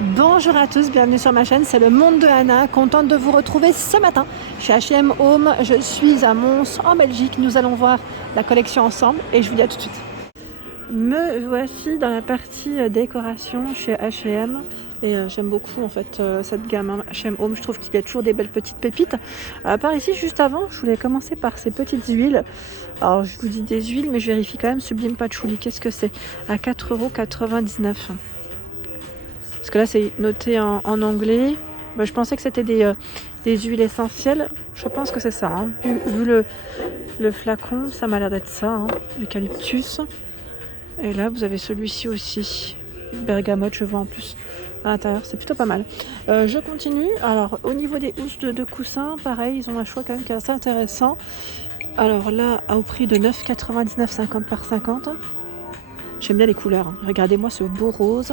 Bonjour à tous, bienvenue sur ma chaîne, c'est le monde de Anna, contente de vous retrouver ce matin chez H&M Home. Je suis à Mons en Belgique, nous allons voir la collection ensemble et je vous dis à tout de suite. Me voici dans la partie décoration chez H&M et j'aime beaucoup en fait cette gamme H&M Home, je trouve qu'il y a toujours des belles petites pépites. Par ici juste avant, je voulais commencer par ces petites huiles. Alors je vous dis des huiles mais je vérifie quand même. Sublime Patchouli, qu'est-ce que c'est? À 4,99 €. Parce que là c'est noté en anglais. Je pensais que c'était des huiles essentielles. Je pense que c'est ça. Hein. Vu le flacon, ça m'a l'air d'être ça. Hein. Eucalyptus. Et là vous avez celui-ci aussi. Bergamote, je vois en plus à l'intérieur. C'est plutôt pas mal. Je continue. Alors au niveau des housses de coussins, pareil, ils ont un choix quand même qui est assez intéressant. Alors là, au prix de 9,99 €, 50 par 50. J'aime bien les couleurs. Hein. Regardez-moi ce beau rose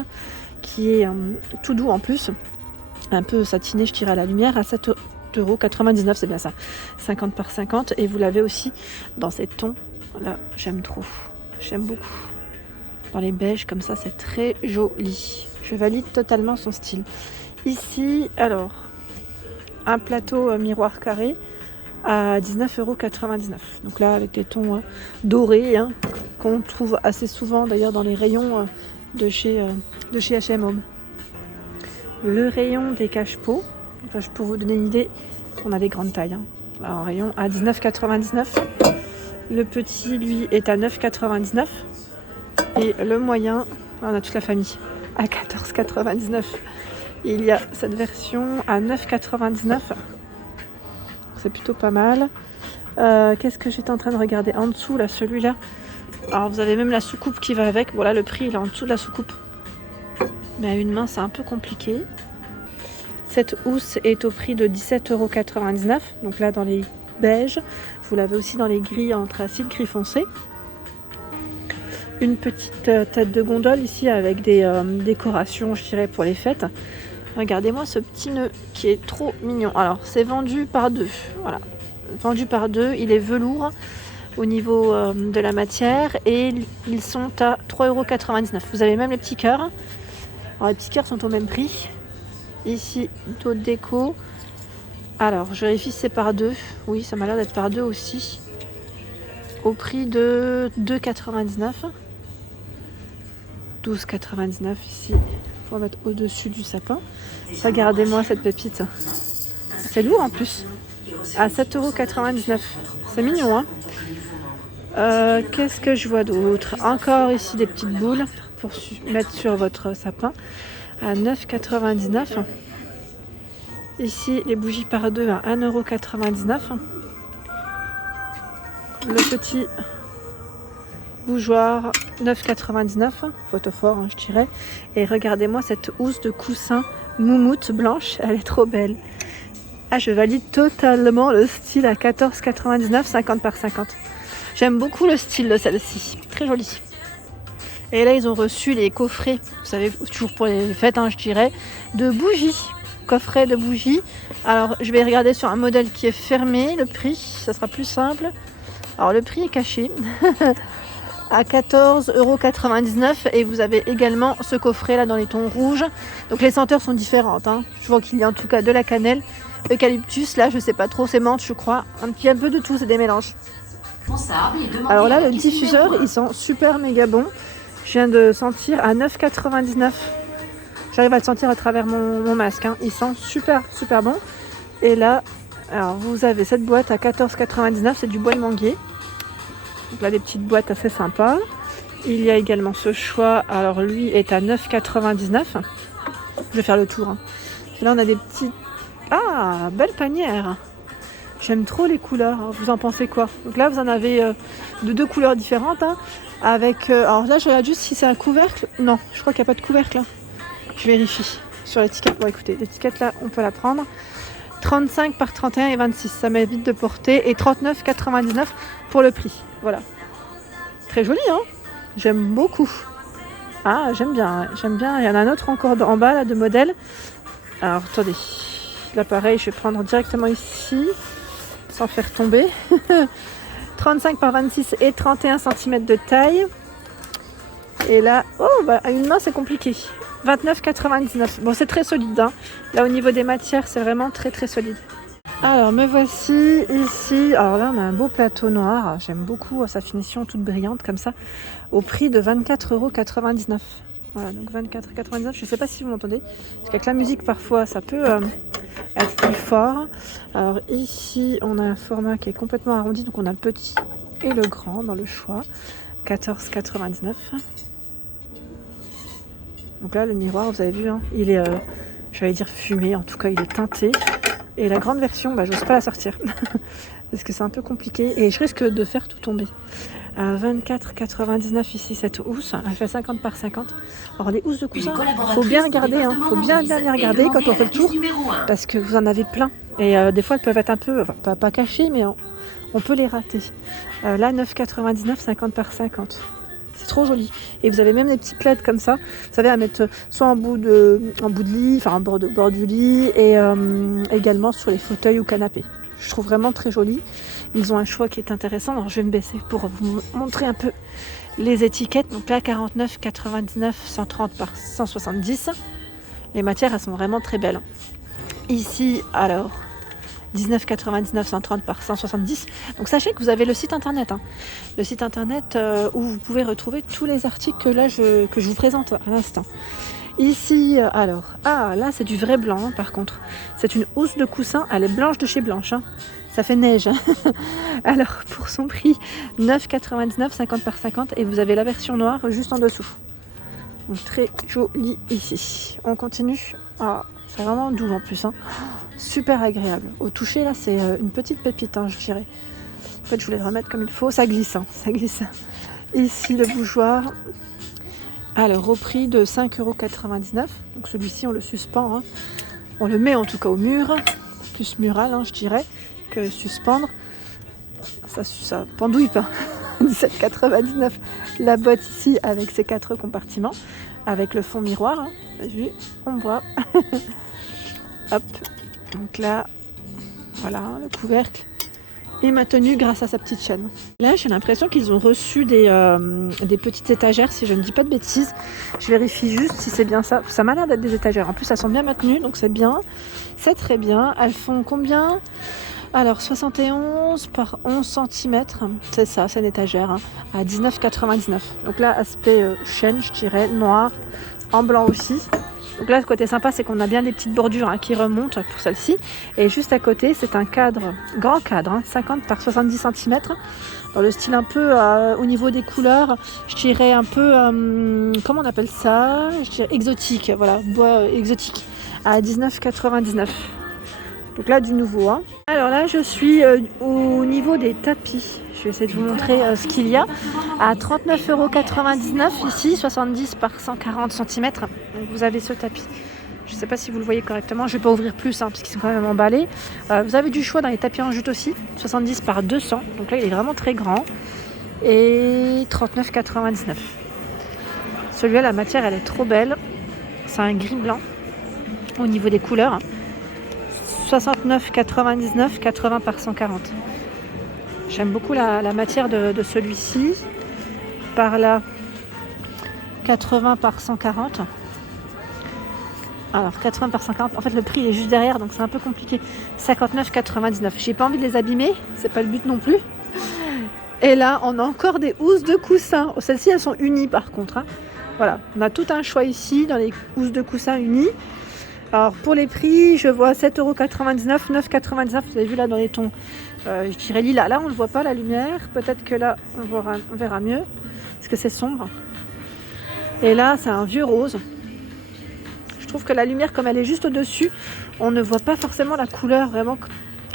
qui est tout doux en plus, un peu satiné je dirais à la lumière, à 7,99 €, c'est bien ça, 50 par 50, et vous l'avez aussi dans ces tons là, j'aime beaucoup, dans les beiges comme ça, c'est très joli, je valide totalement son style. Ici, alors, un plateau miroir carré à 19,99 €, donc là avec des tons dorés, hein, qu'on trouve assez souvent d'ailleurs dans les rayons de chez H&M Home. Le rayon des cache-pots, enfin, pour vous donner une idée, on a des grandes tailles. Hein. Là, un rayon à 19,99 €. Le petit, lui, est à 9,99 €. Et le moyen, on a toute la famille, à 14,99 €. Il y a cette version à 9,99 €. C'est plutôt pas mal. Qu'est-ce que j'étais en train de regarder en dessous, là, celui-là. Alors vous avez même la soucoupe qui va avec. Voilà, le prix il est en dessous de la soucoupe. Mais à une main c'est un peu compliqué. Cette housse est au prix de 17,99 €. Donc là dans les beiges. Vous l'avez aussi dans les gris anthracite, gris foncé. Une petite tête de gondole ici avec des décorations, je dirais, pour les fêtes. Regardez-moi ce petit nœud qui est trop mignon. Alors c'est vendu par deux. Voilà. Vendu par deux. Il est velours au niveau de la matière et ils sont à 3,99 €. Vous avez même les petits cœurs. Alors les petits cœurs sont au même prix. Ici, d'autres déco. Alors je vérifie si c'est par deux. Oui, ça m'a l'air d'être par deux aussi. Au prix de 2,99 €. 12,99 € ici pour mettre au-dessus du sapin. Regardez-moi cette pépite. C'est lourd en plus. À 7,99 €. C'est mignon, hein. Qu'est-ce que je vois d'autre? Encore ici des petites boules pour mettre sur votre sapin à 9,99 €. Ici les bougies par deux à 1,99 €. Le petit bougeoir 9,99 €, photophore hein, je dirais. Et regardez-moi cette housse de coussin moumoute blanche, elle est trop belle. Ah, je valide totalement le style à 14,99 €, 50 par 50. J'aime beaucoup le style de celle-ci, très jolie. Et là, ils ont reçu les coffrets, vous savez, toujours pour les fêtes, hein, je dirais, de bougies. Coffret de bougies. Alors, je vais regarder sur un modèle qui est fermé, le prix, ça sera plus simple. Alors, le prix est caché à 14,99 € et vous avez également ce coffret là dans les tons rouges. Donc, les senteurs sont différentes. Hein. Je vois qu'il y a en tout cas de la cannelle, eucalyptus, là, je sais pas trop, c'est menthe, je crois. Un peu de tout, c'est des mélanges. Alors là, le diffuseur, ils sont super méga bons. Je viens de sentir à 9,99 €. J'arrive à le sentir à travers mon masque. Hein. Ils sont super bons. Et là, alors vous avez cette boîte à 14,99 €. C'est du bois de manguier. Donc là, des petites boîtes assez sympas. Il y a également ce choix. Alors lui est à 9,99 €. Je vais faire le tour. Hein. Là, on a des petits... Ah, belle panière. J'aime trop les couleurs, vous en pensez quoi? Donc là vous en avez de deux couleurs différentes hein, avec, alors là je regarde juste si c'est un couvercle. Non, je crois qu'il n'y a pas de couvercle. Hein. Je vérifie sur l'étiquette. Bon écoutez, l'étiquette là on peut la prendre. 35 par 31 et 26, ça m'évite de porter. Et 39,99 € pour le prix. Voilà. Très joli hein. J'aime beaucoup. Ah j'aime bien. Il y en a un autre encore en bas là de modèle. Alors attendez. Là pareil je vais prendre directement ici. Sans faire tomber. 35 par 26 et 31 cm de taille. Et là, à une main c'est compliqué. 29,99. Bon, c'est très solide. Hein. Là, au niveau des matières, c'est vraiment très très solide. Alors, me voici ici. Alors là, on a un beau plateau noir. J'aime beaucoup sa finition toute brillante comme ça. Au prix de 24,99 €. Voilà, donc 24,99 €. Je ne sais pas si vous m'entendez. Parce qu'avec la musique, parfois, ça peut être plus fort. Alors ici, on a un format qui est complètement arrondi. Donc, on a le petit et le grand dans le choix. 14,99 €. Donc là, le miroir, vous avez vu, hein, il est, j'allais dire fumé, en tout cas, il est teinté. Et la grande version, j'ose pas la sortir, parce que c'est un peu compliqué, et je risque de faire tout tomber. À 24,99 € ici, cette housse, elle fait 50 par 50. Alors les housses de coussin, faut bien regarder, hein, faut bien les regarder quand on fait le tour, parce que vous en avez plein. Et des fois, elles peuvent être un peu, pas cachées, mais on peut les rater. Là, 9,99 €, 50 par 50. C'est trop joli. Et vous avez même des petits plaids comme ça, vous savez, à mettre soit en bout de lit, enfin en bord du lit, et également sur les fauteuils ou canapés. Je trouve vraiment très joli. Ils ont un choix qui est intéressant. Alors je vais me baisser pour vous montrer un peu les étiquettes. Donc là, 49,99 €, 130 par 170. Les matières, elles sont vraiment très belles. Ici, alors, 19,99 €, 130 par 170. Donc sachez que vous avez le site internet. Hein. Le site internet où vous pouvez retrouver tous les articles que je vous présente à l'instant. Ici, alors, là c'est du vrai blanc, hein, par contre. C'est une housse de coussin, elle est blanche de chez Blanche. Hein. Ça fait neige. Hein. Alors, pour son prix, 9,99 €, 50 par 50. Et vous avez la version noire juste en dessous. Donc très joli ici. On continue. C'est vraiment doux en plus. Hein. Super agréable. Au toucher, là, c'est une petite pépite, hein, je dirais. En fait, je voulais le remettre comme il faut. Ça glisse. Hein, ça glisse. Ici, le bougeoir. Alors, au prix de 5,99 €. Donc, celui-ci, on le suspend. Hein. On le met en tout cas au mur. Plus mural, hein, je dirais, que suspendre. Ça pendouille pas. 17,99 €. La boîte ici, avec ses 4 compartiments. Avec le fond miroir. Hein. Vous avez vu, on voit. Hop. Donc là, voilà, le couvercle est maintenu grâce à sa petite chaîne. Là, j'ai l'impression qu'ils ont reçu des petites étagères, si je ne dis pas de bêtises. Je vérifie juste si c'est bien ça. Ça m'a l'air d'être des étagères. En plus, elles sont bien maintenues, donc c'est bien. C'est très bien. Elles font combien ? Alors, 71 par 11 cm. C'est ça, c'est une étagère, hein, à 19,99 €. Donc là, aspect chaîne, je dirais, noir, en blanc aussi. Donc là, le côté sympa, c'est qu'on a bien des petites bordures, hein, qui remontent pour celle-ci. Et juste à côté, c'est un cadre, grand cadre, hein, 50 par 70 cm. Dans le style un peu, au niveau des couleurs, je dirais un peu, comment on appelle ça ? Je dirais exotique, voilà, bois exotique, à 19,99 €. Donc là, du nouveau. Hein. Alors là, je suis au niveau des tapis. Je vais essayer de vous montrer ce qu'il y a. À 39,99 € ici, 70 par 140 cm. Donc vous avez ce tapis. Je ne sais pas si vous le voyez correctement. Je ne vais pas ouvrir plus, hein, parce qu'ils sont quand même emballés. Vous avez du choix dans les tapis en jute aussi. 70 par 200. Donc là, il est vraiment très grand. Et 39,99 €. Celui-là, la matière, elle est trop belle. C'est un gris blanc au niveau des couleurs. 69,99 €, 80 par 140. J'aime beaucoup la matière de celui-ci. Par là, 80 par 140. Alors, 80 par 140. En fait, le prix il est juste derrière, donc c'est un peu compliqué. 59,99 €. J'ai pas envie de les abîmer, c'est pas le but non plus. Et là, on a encore des housses de coussin. Celles-ci, elles sont unies par contre. Hein. Voilà, on a tout un choix ici dans les housses de coussin unies. Alors pour les prix, je vois 7,99 €, 9,99 €. Vous avez vu là dans les tons, je dirais lilas. Là on ne voit pas la lumière. Peut-être que là on verra mieux. Parce que c'est sombre. Et là c'est un vieux rose. Je trouve que la lumière comme elle est juste au-dessus, on ne voit pas forcément la couleur vraiment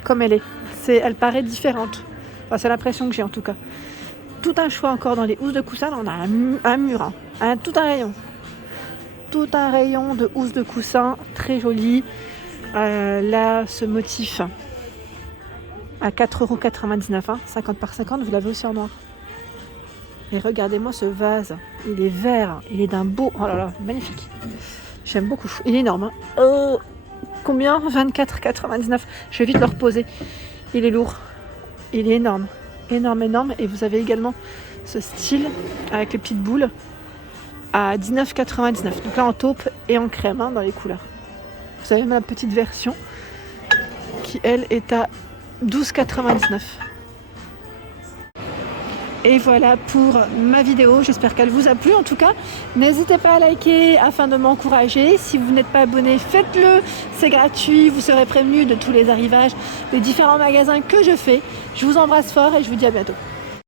comme elle est. Elle paraît différente. Enfin, c'est l'impression que j'ai en tout cas. Tout un choix encore dans les housses de coussin. Là, on a un mur, hein, tout un rayon. Tout un rayon de housses de coussin, très joli. Là, ce motif à 4,99 €, hein, 50 par 50, vous l'avez aussi en noir. Et regardez-moi ce vase, il est vert, il est d'un beau... Oh là là, magnifique. J'aime beaucoup, il est énorme. Hein. Combien ? 24,99 €. Je vais vite le reposer. Il est lourd, il est énorme. Énorme. Et vous avez également ce style avec les petites boules. à 19,99 €. Donc là en taupe et en crème dans les couleurs. Vous avez même la petite version qui elle est à 12,99 €. Et voilà pour ma vidéo, j'espère qu'elle vous a plu en tout cas. N'hésitez pas à liker afin de m'encourager. Si vous n'êtes pas abonné, faites-le, c'est gratuit, vous serez prévenu de tous les arrivages des différents magasins que je fais. Je vous embrasse fort et je vous dis à bientôt.